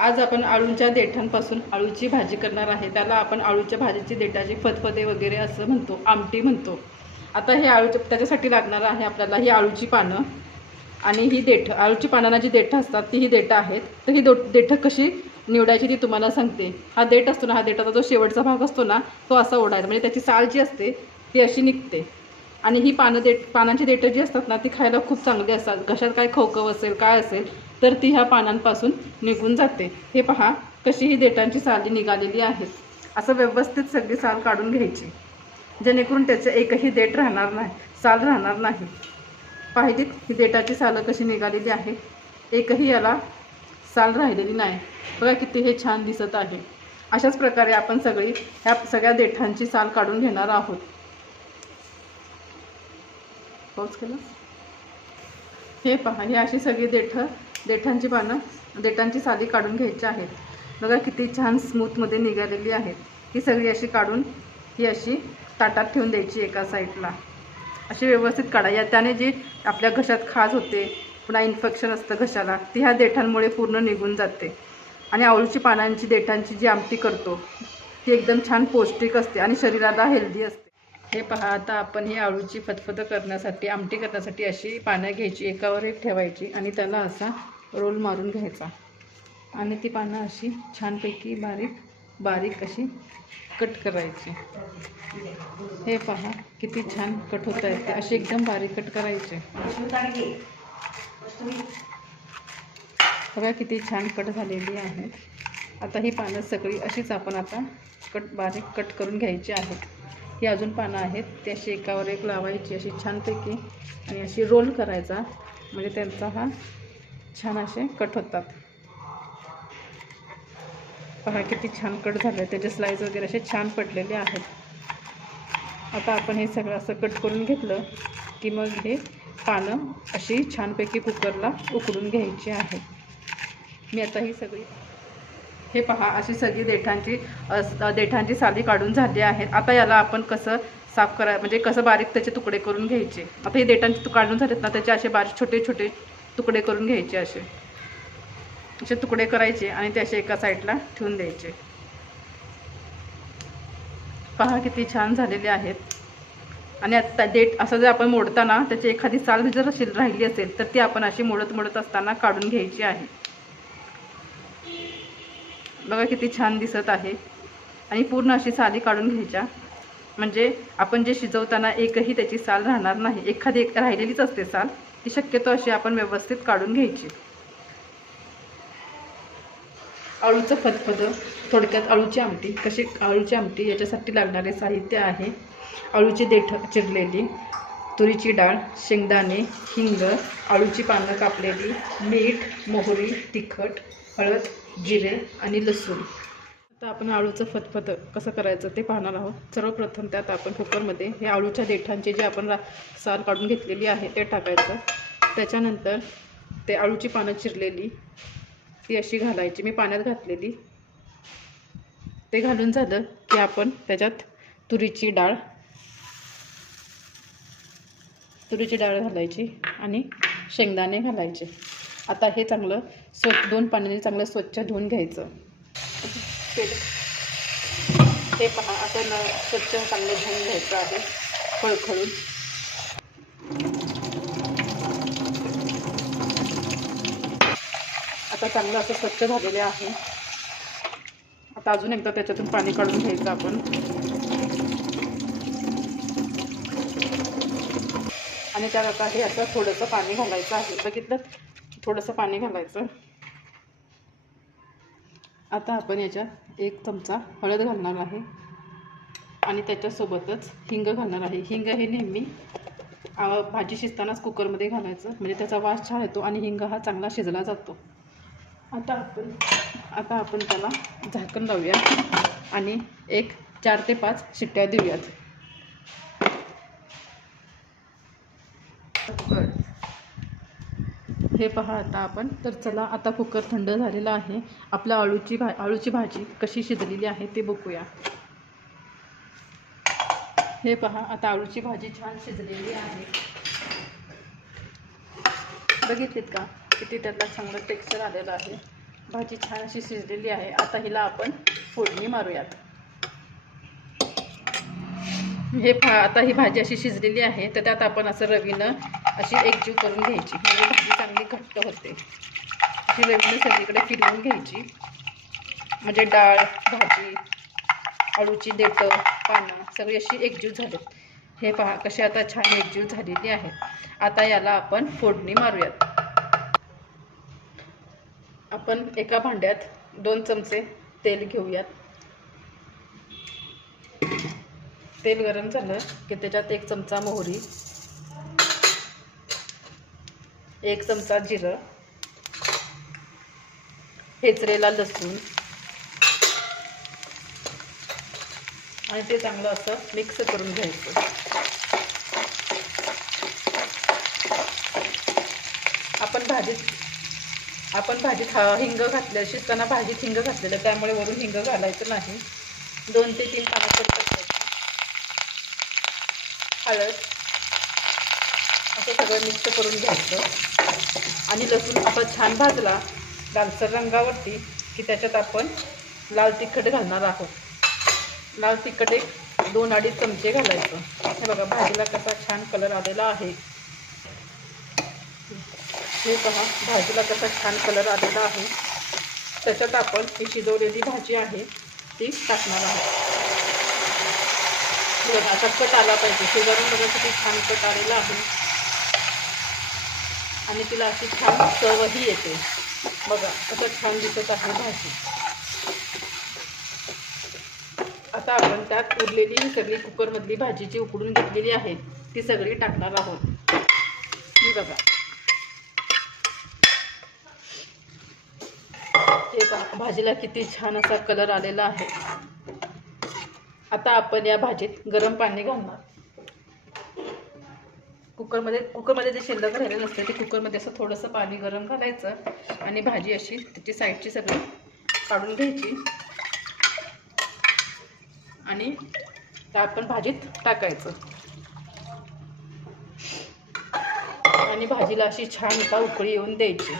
आज आपण आळूच्या देठांपासून आळूची भाजी करणार आहे. त्याला आपण आळूच्या भाजीची देठाची फतफते वगैरे असं म्हणतो आमटी म्हणतो. आता हे आळूच्या त्याच्यासाठी लागणार आहे आपल्याला ही आळूची पानं आणि ही देठ. आळूची पानांना जी देठं असतात ती ही देठं आहेत. तर ही दो देठं कशी निवडायची ती तुम्हाला सांगते. हा देठ असतो ना हा देठाचा जो शेवटचा भाग असतो ना तो असा ओढायचा. म्हणजे त्याची साल जी असते ती अशी निघते. आणि ही पानं देठ पानांची देठं जी असतात ना ती खायला खूप चांगली असतात. घशात काय खवखव असेल काय असेल तर ती ह्या पानांपासून निघून जाते. हे पहा कशी ही देटांची साली निघालेली आहेत असं व्यवस्थित सगळी साल काढून घ्यायची. जेणेकरून त्याचं एकही देठ राहणार नाही साल राहणार नाही. पाहिलीत ही देटाची सालं कशी निघालेली आहे? एकही याला साल राहिलेली नाही. बघा किती हे छान दिसत आहे. अशाच प्रकारे आपण सगळी ह्या सगळ्या देठांची साल काढून घेणार आहोत. पाऊस केला. हे पहा ही अशी सगळी देठं देठांची पानं देठांची साली काढून घ्यायची आहेत. बघा किती छान स्मूथमध्ये निघालेली आहेत. ही सगळी अशी काढून ही अशी ताटात ठेवून द्यायची एका साईडला अशी व्यवस्थित काढा. या त्याने जी आपल्या घशात खाज होते पुन्हा इन्फेक्शन असतं घशाला ती ह्या देठांमुळे पूर्ण निघून जाते. आणि आवळूची पानांची देठांची जी आमटी करतो ती एकदम छान पौष्टिक असते आणि शरीराला हेल्दी असते. हे पहा आता आपण ही आळूची फतफतं करण्यासाठी आमटी करण्यासाठी अशी पानं घ्यायची एकावर एक ठेवायची आणि त्याला असा रोल मारून घ्यायचा. आणि ती पानं अशी छानपैकी बारीक बारीक अशी कट करायची. हे पहा किती छान कट होत आहेत. ते अशी एकदम बारीक कट करायचे. बघा किती छान कट झालेली आहेत. आता ही पानं सगळी अशीच आपण आता कट बारीक कट करून घ्यायची आहेत. ही अजून पानं आहेत ती अशी एकावर एक लावायची अशी छानपैकी आणि अशी रोल करायचा. म्हणजे त्यांचा हा छान असे कट होतात. पहा किती छान कट झाले. त्याचे स्लाईज वगैरे असे छान पडलेले आहेत. आता आपण हे सगळं असं कट करून घेतलं की मग हे पानं अशी छानपैकी कुकरला उकडून घ्यायची आहेत मी आता ही सगळी हे पहा अशी सगळी देठांची अस- देठांची साली काढून झाली आहेत आता याला आपण कसं साफ करा म्हणजे कसं बारीक त्याचे तुकडे करून घ्यायचे? आता हे देठांचे तु काढून झालेत ना त्याचे असे बारीक छोटे छोटे तुकडे करून घ्यायचे असे. असे तुकडे करायचे आणि ते असे एका साईडला ठेवून द्यायचे. पहा किती छान झालेले आहेत. आणि आता देठ असं जर आपण मोडताना त्याची एखादी साल जर शिल राहिली असेल तर ती आपण अशी मोडत मोडत असताना काढून घ्यायची आहे. बघा किती छान दिसत आहे. आणि पूर्ण अशी साली काढून घ्यायच्या. म्हणजे आपण जे शिजवताना एकही त्याची साल राहणार नाही. एखादी एक राहिलेलीच असते साल. ती शक्यतो अशी आपण व्यवस्थित काढून घ्यायची. अळूचं फतफद थोडक्यात अळूची आमटी. कशी अळूची आमटी? याच्यासाठी लागणारे साहित्य आहे. अळूची देठ चिरलेली. तुरीची डाळ शेंगदाणे हिंग अळूची पानं कापलेली मीठ मोहरी तिखट हळद जिरे आणि लसूण. आता आपण आळूचं फतफत कसं करायचं ते पाहणार आहोत. सर्वप्रथम त्यात आपण कुकरमध्ये हे आळूच्या देठांची जी आपण रा साल काढून घेतलेली आहे ते टाकायचं. त्याच्यानंतर ते आळूची पानं चिरलेली ती अशी घालायची. मी पाण्यात घातलेली. ते घालून झालं की आपण त्याच्यात तुरीची डाळ तुरीची डाळ घालायची आणि शेंगदाणे घालायचे. आता हे चांगलं स्व दोन पाण्याने चांगलं स्वच्छ धुवून घ्यायचं. हे पहा असं न स्वच्छ चांगलं धुवून घ्यायचं आहे खळखळून. आता चांगलं असं स्वच्छ झालेलं आहे. आता अजून एकदा त्याच्यातून पाणी काढून घ्यायचं आपण. आणि त्यात आता हे असं थोडंसं पाणी घालायचं आहे. बघितलं? थोडंसं पाणी घालायचं. आता आपण याच्यात एक चमचा हळद घालणार आहे. आणि त्याच्यासोबतच हिंग घालणार आहे. हिंग हे नेहमी भाजी शिजतानाच कुकरमध्ये घालायचं. म्हणजे त्याचा वास छान येतो आणि हिंग हा चांगला शिजला जातो. आता आपण आता आपण त्याला झाकण लावूया आणि एक चार ते पाच शिट्ट्या देऊयात. हे पहा आता आपण. तर चला आता कुकर थंड झालेला आहे. आपल्या आळूची भा आळूची भाजी कशी शिजलेली आहे ते बघूया. हे पहा आता आळूची भाजी छान शिजलेली आहे. बघितलीत का? किती त्यातला चांगलं टेक्स्चर आलेलं आहे. भाजी छान अशी शिजलेली आहे. आता हिला आपण फोडणी मारूयात. हे भा आता ही भाजी अशी शिजलेली आहे. तर त्यात आपण असं रवीनं अशी एकजीव करून घ्यायची. म्हणजे चांगली घट्ट होते. ही रवीनं सगळीकडे फिरवून घ्यायची. म्हणजे डाळ भाजी अळूची देठं पानं सगळी अशी एकजीव झालीत. हे पहा कशी आता छान एकजीव झालेली आहे. आता याला आपण फोडणी मारूयात. आपण एका भांड्यात दोन चमचे तेल घेऊयात. तेल गरम झालं की त्याच्यात एक चमचा मोहरी एक चमचा जिरं हेचरेला लसूण आणि ते चांगलं असं मिक्स करून घ्यायचं. आपण भाजीत आपण भाजीत हा हिंग घातल्या शिजताना भाजीत हिंग घातलेलं त्यामुळे वरून हिंग घालायचं नाही. दोन ते तीन पानं हळद असं सगळं मिक्स करून घ्यायचं. आणि लसूण असा छान भाजला लालसर रंगावरती की त्याच्यात आपण लाल तिखट घालणार आहोत. लाल तिखट एक दोन अडीच चमचे घालायचं. हे बघा भाजीला कसा छान कलर आलेला आहे. हे पहा भाजीला कसा छान कलर आलेला आहे. त्याच्यात आपण ही शिजवलेली भाजी आहे ती टाकणार आहोत. बघा असा कट आला पाहिजे. शिजवून बघा किती छान कट आलेला आहे. आणि तिला अशी छान चवही येते. बघा कसं छान दिसत आहे भाजी. आता आपण त्यात उरलेली सगळी कुकरमधली भाजी जी उकडून घेतलेली आहे ती सगळी टाकणार आहोत. ही बघा. हे भाजीला किती छान असा कलर आलेला आहे. आता आपण या भाजीत गरम पाणी घालणार. कुकरमध्ये कुकरमध्ये जे शिल्लक राहिलेलं असतं ते कुकरमध्ये असं थोडंसं पाणी गरम घालायचं आणि भाजी अशी त्याची साईडची सगळी काढून घ्यायची. आणि त्या आपण भाजीत टाकायचं. आणि भाजीला अशी छान आता उकळी येऊन द्यायची.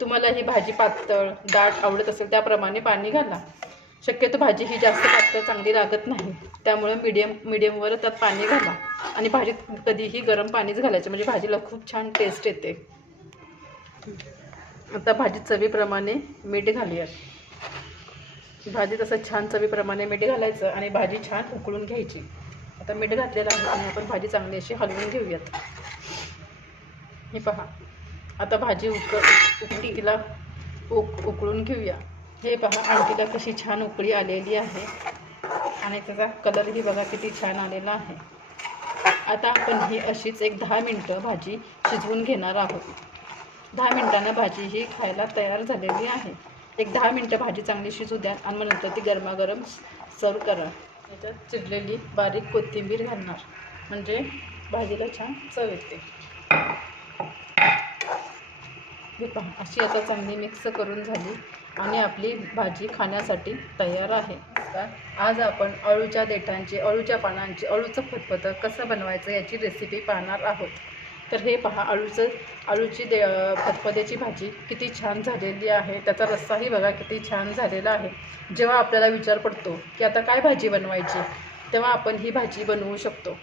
तुम्हाला ही भाजी पातळ दाट आवडत असेल त्याप्रमाणे पाणी घाला. शक्यतो भाजी ही जास्त पातळ चांगली लागत नाही. त्यामुळे मीडियम मीडियमवर त्यात पाणी घाला. आणि भाजीत कधीही गरम पाणीच घालायचं. म्हणजे भाजीला खूप छान टेस्ट येते. आता भाजीत चवीप्रमाणे मीठ घालूयात. भाजी तसं छान चवीप्रमाणे मीठ घालायचं आणि भाजी छान उकळून घ्यायची. आता मीठ घातलेलं आहे आणि आपण भाजी चांगली अशी हलवून घेऊयात. हे पहा. आता भाजी उक उकटीला तिला उक उकळून घेऊया. हे पहा आमटीला कशी छान उकळी आलेली आहे. आणि त्याचा कलरही बघा किती छान आलेला आहे. आता आपण ही अशीच एक दहा मिनटं भाजी शिजवून घेणार आहोत. दहा मिनटानं भाजी ही खायला तयार झालेली आहे. एक दहा मिनटं भाजी चांगली शिजू द्या आणि मग नंतर ती गरमागरम सर्व करा. त्याच्यात चिरलेली बारीक कोथिंबीर घालणार. म्हणजे भाजीला छान चव येते. हे पहा अशी आता चांगली मिक्स करून झाली. आणि आपली भाजी खाण्यासाठी तयार आहे. तर आज आपण अळूच्या देठांची अळूच्या पानांची अळूचं फतफतं कसं बनवायचं याची रेसिपी पाहणार आहोत. तर हे पहा अळूचं अळूची दे फतफद्याची भाजी किती छान झालेली आहे. त्याचा रस्साही बघा किती छान झालेला आहे. जेव्हा आपल्याला विचार पडतो की आता काय भाजी बनवायची तेव्हा आपण ही भाजी बनवू शकतो.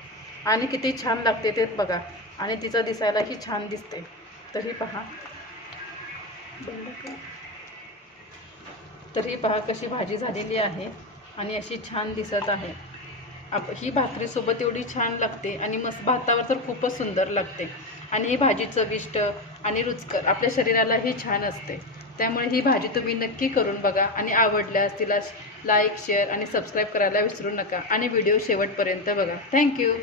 आणि किती छान लागते ते बघा. आणि तिचं दिसायलाही छान दिसते. तरी पहा. तर ही पहा कशी भाजी झालेली आहे आणि अशी छान दिसत आहे. आप ही भाकरीसोबत एवढी छान लागते आणि मस्त भातावर तर खूपच सुंदर लागते. आणि ही भाजी चविष्ट आणि रुचकर आपल्या शरीरालाही छान असते. त्यामुळे ही भाजी तुम्ही नक्की करून बघा आणि आवडल्यास तिला लाईक शेअर आणि सबस्क्राईब करायला विसरू नका आणि व्हिडिओ शेवटपर्यंत बघा. थँक्यू